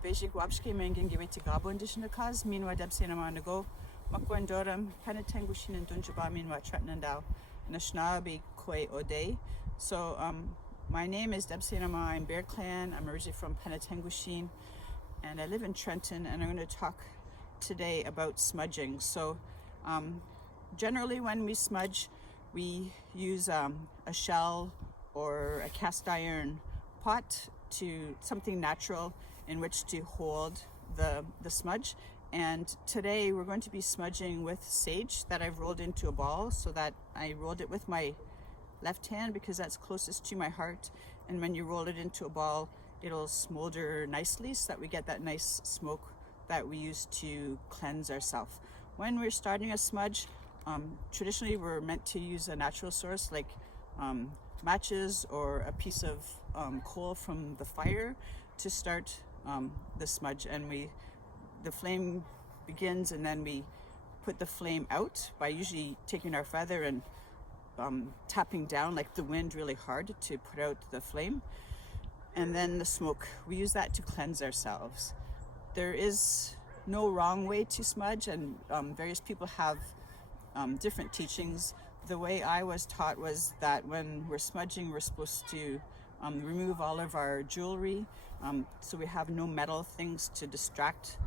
Basic wapshke mengin give it to Gabo additional cause, meanwhile Deb Cinema to go. Makwandoram, Penatangushin and Dunjaba meanwhile Tretnandao, Nashnabi Koi Ode. So my name is Deb Cinema, I'm Bear Clan, I'm originally from Penatangushin and I live in Trenton, and I'm going to talk today about smudging. So generally when we smudge, we use a shell or a cast iron pot to something natural in which to hold the smudge. And today we're going to be smudging with sage that I've rolled into a ball, so that I rolled it with my left hand because that's closest to my heart. And when you roll it into a ball, it'll smolder nicely so that we get that nice smoke that we use to cleanse ourselves. When we're starting a smudge, traditionally we're meant to use a natural source like matches or a piece of coal from the fire to start the smudge, and the flame begins, and then we put the flame out by usually taking our feather and tapping down like the wind really hard to put out the flame. And then the smoke, we use that to cleanse ourselves. There is no wrong way to smudge, and various people have different teachings. The way I was taught was that when we're smudging, we're supposed to remove all of our jewelry, so we have no metal things to distract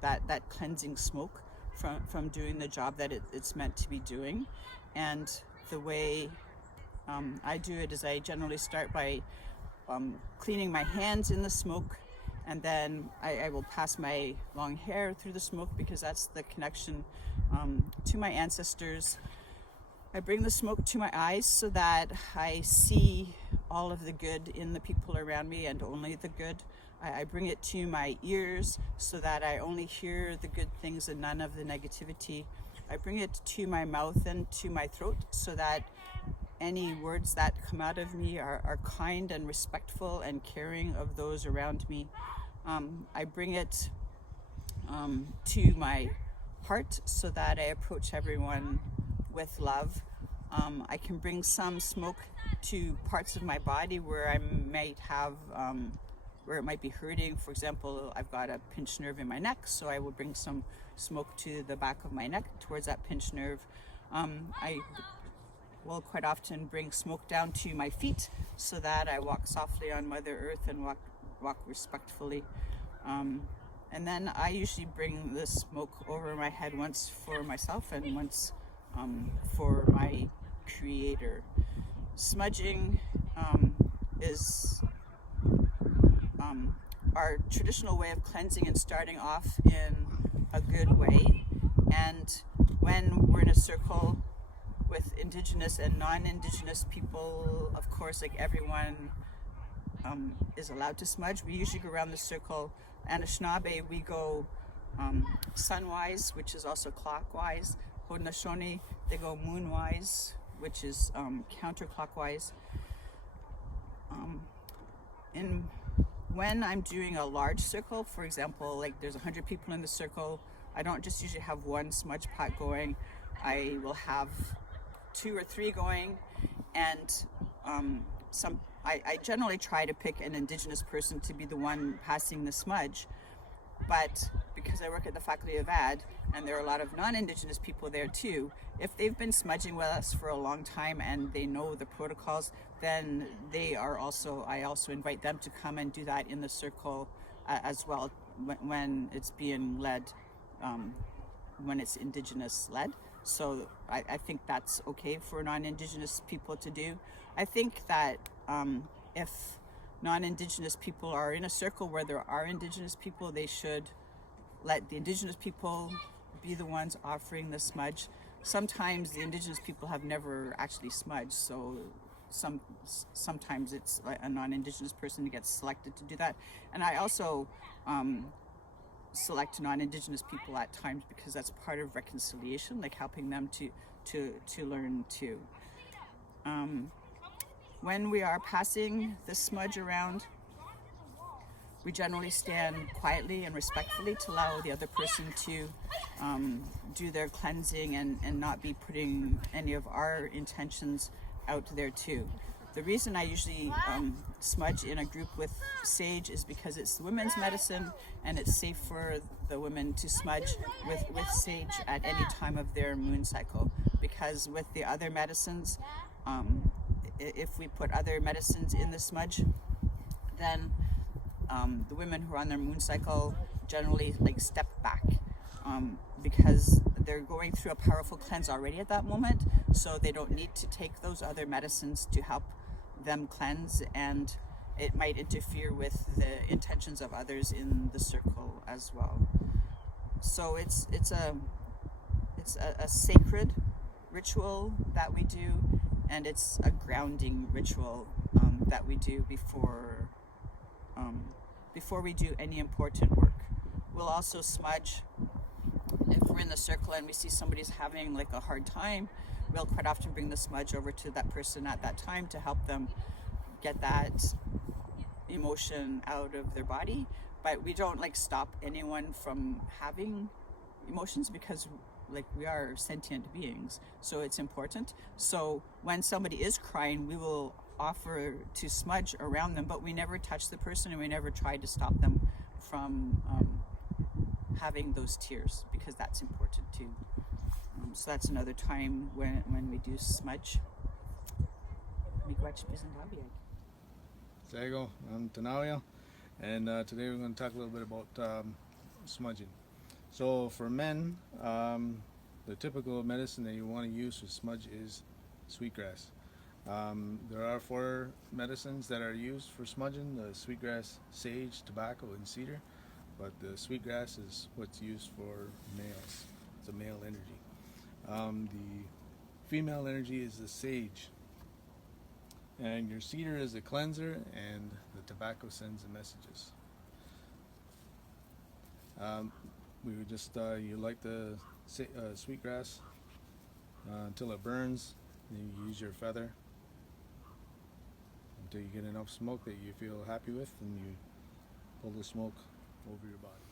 that cleansing smoke from doing the job that it's meant to be doing. And the way I do it is I generally start by cleaning my hands in the smoke, and then I will pass my long hair through the smoke because that's the connection to my ancestors. I bring the smoke to my eyes so that I see all of the good in the people around me and only the good. I bring it to my ears so that I only hear the good things and none of the negativity. I bring it to my mouth and to my throat so that any words that come out of me are kind and respectful and caring of those around me. I bring it to my heart so that I approach everyone with love. I can bring some smoke to parts of my body where I might have, where it might be hurting. For example, I've got a pinched nerve in my neck, so I will bring some smoke to the back of my neck towards that pinched nerve. I will quite often bring smoke down to my feet so that I walk softly on Mother Earth and walk respectfully. And then I usually bring the smoke over my head once for myself and once for my creator. Smudging is our traditional way of cleansing and starting off in a good way. And when we're in a circle with Indigenous and non-Indigenous people, of course, like everyone is allowed to smudge. We usually go around the circle. Anishinaabe, we go sunwise, which is also clockwise. Haudenosaunee, they go moonwise, which is counterclockwise. When I'm doing a large circle, for example, like there's 100 people in the circle, I don't just usually have one smudge pot going. I will have 2 or 3 going, and I generally try to pick an Indigenous person to be the one passing the smudge. But because I work at the Faculty of Ed, and there are a lot of non-Indigenous people there too, if they've been smudging with us for a long time and they know the protocols, then I also invite them to come and do that in the circle as well when it's being led, when it's Indigenous led. So I think that's okay for non-Indigenous people to do. I think that if non-Indigenous people are in a circle where there are Indigenous people, they should let the Indigenous people be the ones offering the smudge. Sometimes the Indigenous people have never actually smudged, so sometimes it's a non-Indigenous person who gets selected to do that. And I also select non-Indigenous people at times because that's part of reconciliation, like helping them to learn too. When we are passing the smudge around, we generally stand quietly and respectfully to allow the other person to do their cleansing and not be putting any of our intentions out there too. The reason I usually smudge in a group with sage is because it's women's medicine, and it's safe for the women to smudge with sage at any time of their moon cycle. Because with the other medicines, if we put other medicines in the smudge, then the women who are on their moon cycle generally like step back, because they're going through a powerful cleanse already at that moment, so they don't need to take those other medicines to help them cleanse, and it might interfere with the intentions of others in the circle as well. So it's a sacred ritual that we do, and it's a grounding ritual that we do before we do any important work. We'll also smudge if we're in the circle and we see somebody's having like a hard time. We'll quite often bring the smudge over to that person at that time to help them get that emotion out of their body. But we don't like stop anyone from having emotions, because like we are sentient beings, so it's important. So when somebody is crying, we will offer to smudge around them, but we never touch the person, and we never try to stop them from having those tears, because that's important too. So that's another time when we do smudge. Sego, I'm Tanawia, and today we're going to talk a little bit about smudging. So for men, the typical medicine that you want to use for smudge is sweetgrass. There are 4 medicines that are used for smudging: the sweetgrass, sage, tobacco, and cedar. But the sweetgrass is what's used for males. It's a male energy. The female energy is the sage. And your cedar is a cleanser, and the tobacco sends the messages. We would just, you light the sweetgrass until it burns, then you use your feather until you get enough smoke that you feel happy with, and you pull the smoke over your body.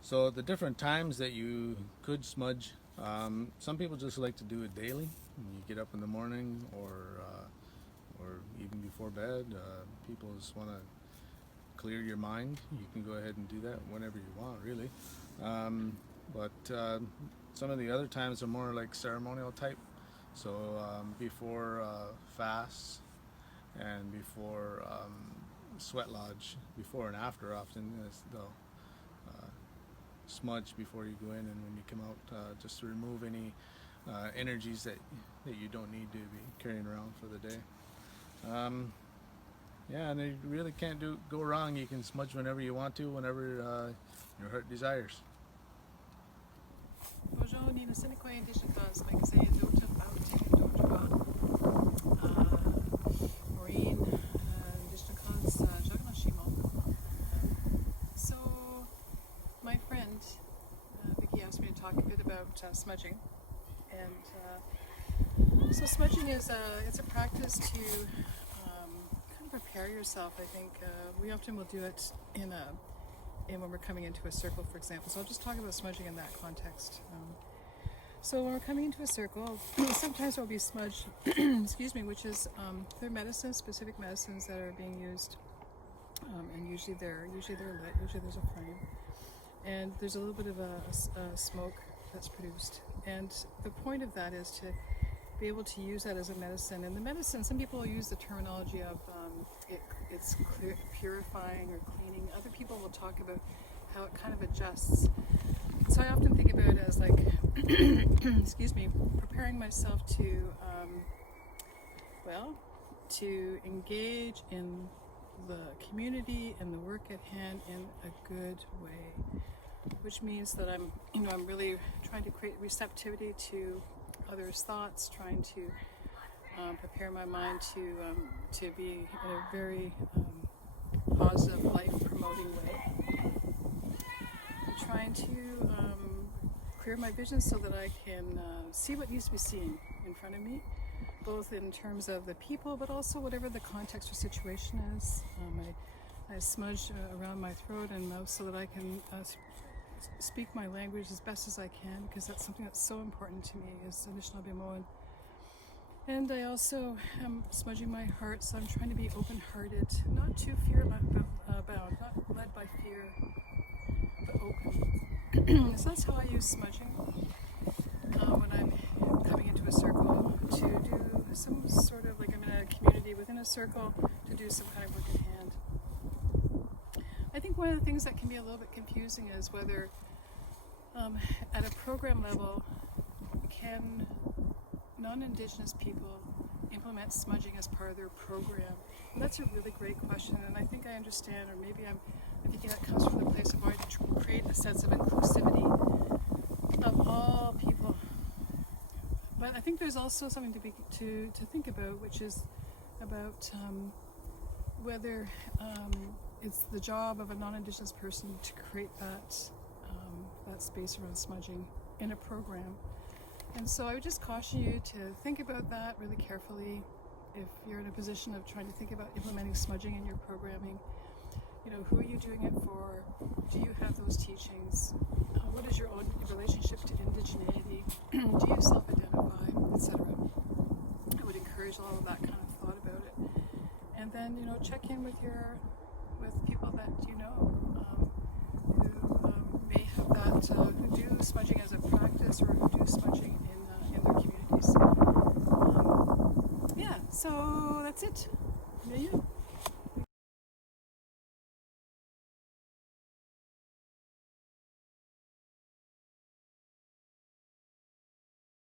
So the different times that you could smudge, some people just like to do it daily. You get up in the morning, or even before bed. People just want to clear your mind. You can go ahead and do that whenever you want, really. But some of the other times are more like ceremonial type. So before fasts, and before sweat lodge, before and after, often they'll smudge before you go in, and when you come out, just to remove any energies that you don't need to be carrying around for the day. Yeah, and you really can't go wrong. You can smudge whenever you want to, whenever your heart desires. Aujourd'hui, nous sommes quoi indigenous like say d'autres about Maureen indigenous Jagna. So my friend Vicky asked me to talk a bit about smudging, and so smudging is it's a practice to kind of prepare yourself. I think we often will do it when we're coming into a circle, for example. So I'll just talk about smudging in that context. So when we're coming into a circle, sometimes there'll be smudge, excuse me, which is they're medicines, specific medicines that are being used, and usually they're lit. Usually there's a flame, and there's a little bit of a smoke that's produced. And the point of that is to be able to use that as a medicine. And the medicine, some people use the terminology of it's purifying or cleaning. Other people will talk about how it kind of adjusts. So I often think about it as like, excuse me, preparing myself to, to engage in the community and the work at hand in a good way, which means that I'm really trying to create receptivity to others' thoughts, trying to prepare my mind to be in a very positive, life-promoting way. I'm trying to clear my vision so that I can see what needs to be seen in front of me, both in terms of the people, but also whatever the context or situation is. I smudge around my throat and mouth so that I can speak my language as best as I can, because that's something that's so important to me as Anishinaabe Moan. And I also am smudging my heart, so I'm trying to be open-hearted, not too fear-bound, not led by fear, but open. So that's how I use smudging when I'm coming into a circle to do some sort of, like I'm in a community within a circle, to do some kind of work in hand. I think one of the things that can be a little bit confusing is whether at a program level, can non-Indigenous people implement smudging as part of their program? And that's a really great question, and I think I understand, or maybe I'm thinking that comes from the place of wanting to create a sense of inclusivity of all people. But I think there's also something to think about, which is about whether it's the job of a non-Indigenous person to create that space around smudging in a program. And so I would just caution you to think about that really carefully. If you're in a position of trying to think about implementing smudging in your programming, who are you doing it for? Do you have those teachings? What is your own relationship to indigeneity? Do you self-identify, etc.? I would encourage all of that kind of thought about it. And then, check in with people that you know who may have that, who do smudging as a practice, or who do smudging in their communities. So that's it. Yeah.